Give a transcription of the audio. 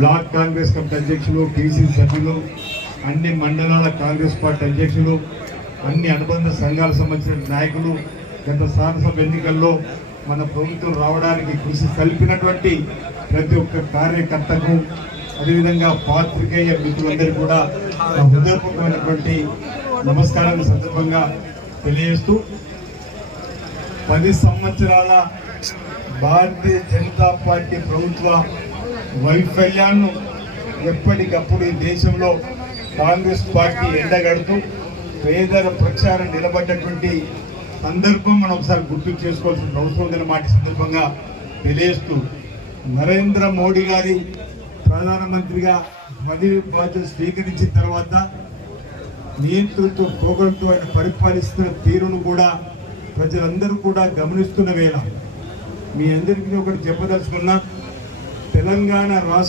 black Congress committee అధ్యక్షులు, TC సభ్యులు, అన్ని మండలాల కాంగ్రెస్ పార్టీ అధ్యక్షులు, అన్ని అనుబంధ సంఘాలకు సంబంధించిన నాయకులు, గత శాసనసభ ఎన్నికల్లో మన ప్రభుత్వం రావడానికి కృషి కలిపినటువంటి ప్రతి ఒక్క కార్యకర్తకు, అదేవిధంగా పాత్రికేయ మిత్రులందరూ కూడా హృదయపూర్వకమైనటువంటి నమస్కారాల సందర్భంగా తెలియజేస్తూ 10 సంవత్సరాల భారతీయ జనతా పార్టీ ప్రభుత్వ వైఫల్యాన్ని ఎప్పటికప్పుడు ఈ దేశంలో కాంగ్రెస్ పార్టీ ఎండగడుతూ పేదల ప్రచారం నిలబడ్డటువంటి సందర్భం మనం ఒకసారి గుర్తు చేసుకోవాల్సిన అవసరం ఉందన్న మాట సందర్భంగా తెలియజేస్తూ, నరేంద్ర మోడీ గారి ప్రధానమంత్రిగా పదవి బాధ్యత స్వీకరించిన తర్వాత నియంతృత్వ పోగొట్టు ఆయన పరిపాలిస్తున్న తీరును కూడా ప్రజలందరూ కూడా గమనిస్తున్న వేళ మీ అందరికీ ఒకటి చెప్పదలుచుకున్నా, తెలంగాణ రాష్ట్ర